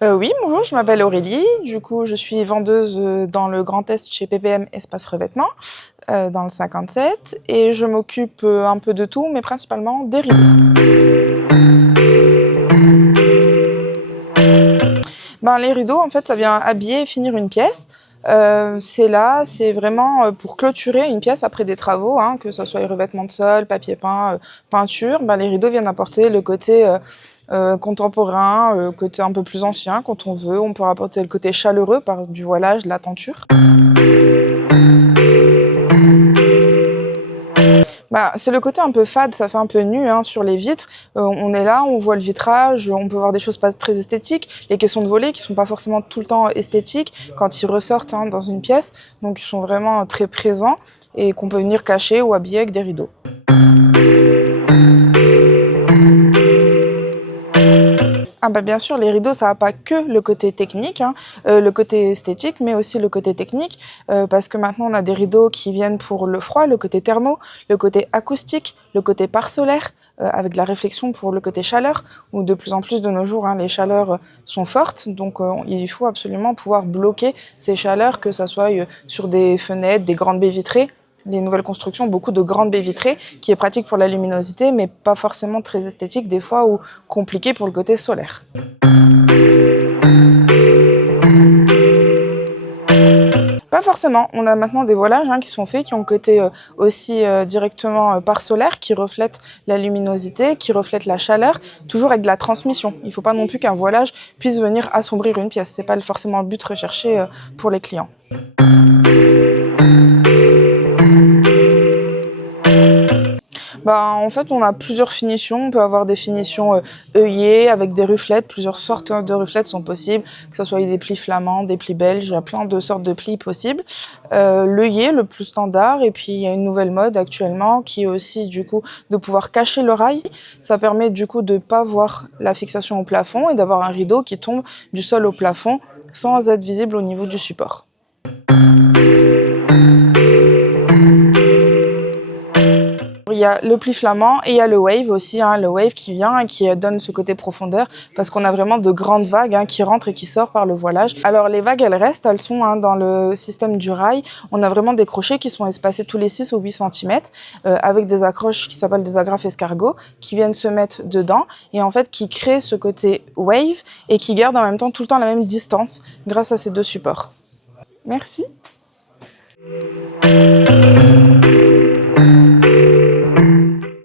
Oui, bonjour, je m'appelle Aurélie. Du coup, je suis vendeuse dans le Grand Est chez PPM Espace Revêtement, dans le 57. Et je m'occupe un peu de tout, mais principalement des rideaux. Les rideaux, en fait, ça vient habiller et finir une pièce. C'est vraiment pour clôturer une pièce après des travaux, hein, que ce soit les revêtements de sol, papier peint, peinture. Les rideaux viennent apporter le côté contemporain, côté un peu plus ancien quand on veut. On peut apporter le côté chaleureux par du voilage, de la tenture. C'est le côté un peu fade, ça fait un peu nu hein, sur les vitres. On est là, on voit le vitrage, on peut voir des choses pas très esthétiques. Les caissons de volets qui sont pas forcément tout le temps esthétiques quand ils ressortent hein, dans une pièce. Donc ils sont vraiment très présents et qu'on peut venir cacher ou habiller avec des rideaux. Bien sûr, les rideaux, ça n'a pas que le côté technique, hein, le côté esthétique, mais aussi le côté technique, parce que maintenant on a des rideaux qui viennent pour le froid, le côté thermo, le côté acoustique, le côté pare solaire, avec de la réflexion pour le côté chaleur, où de plus en plus de nos jours, hein, les chaleurs sont fortes, donc il faut absolument pouvoir bloquer ces chaleurs, que ça soit sur des fenêtres, des grandes baies vitrées. Les nouvelles constructions, beaucoup de grandes baies vitrées, qui est pratique pour la luminosité, mais pas forcément très esthétique des fois, ou compliqué pour le côté solaire. Pas forcément. On a maintenant des voilages qui sont faits, qui ont le côté aussi directement pare solaire, qui reflètent la luminosité, qui reflètent la chaleur, toujours avec de la transmission. Il ne faut pas non plus qu'un voilage puisse venir assombrir une pièce. Ce n'est pas forcément le but recherché pour les clients. En fait, on a plusieurs finitions. On peut avoir des finitions œillées avec des reflets. Plusieurs sortes de reflets sont possibles, que ce soit des plis flamands, des plis belges. Il y a plein de sortes de plis possibles. L'œillet, le plus standard. Et puis, il y a une nouvelle mode actuellement qui est aussi, du coup, de pouvoir cacher le rail. Ça permet, du coup, de ne pas voir la fixation au plafond et d'avoir un rideau qui tombe du sol au plafond sans être visible au niveau du support. Il y a le pli flamand et il y a le wave aussi, hein, le wave qui vient et qui donne ce côté profondeur parce qu'on a vraiment de grandes vagues qui rentrent et qui sortent par le voilage. Alors les vagues, elles restent, elles sont dans le système du rail. On a vraiment des crochets qui sont espacés tous les 6 ou 8 cm avec des accroches qui s'appellent des agrafes escargots qui viennent se mettre dedans et en fait qui créent ce côté wave et qui gardent en même temps tout le temps la même distance grâce à ces deux supports. Merci.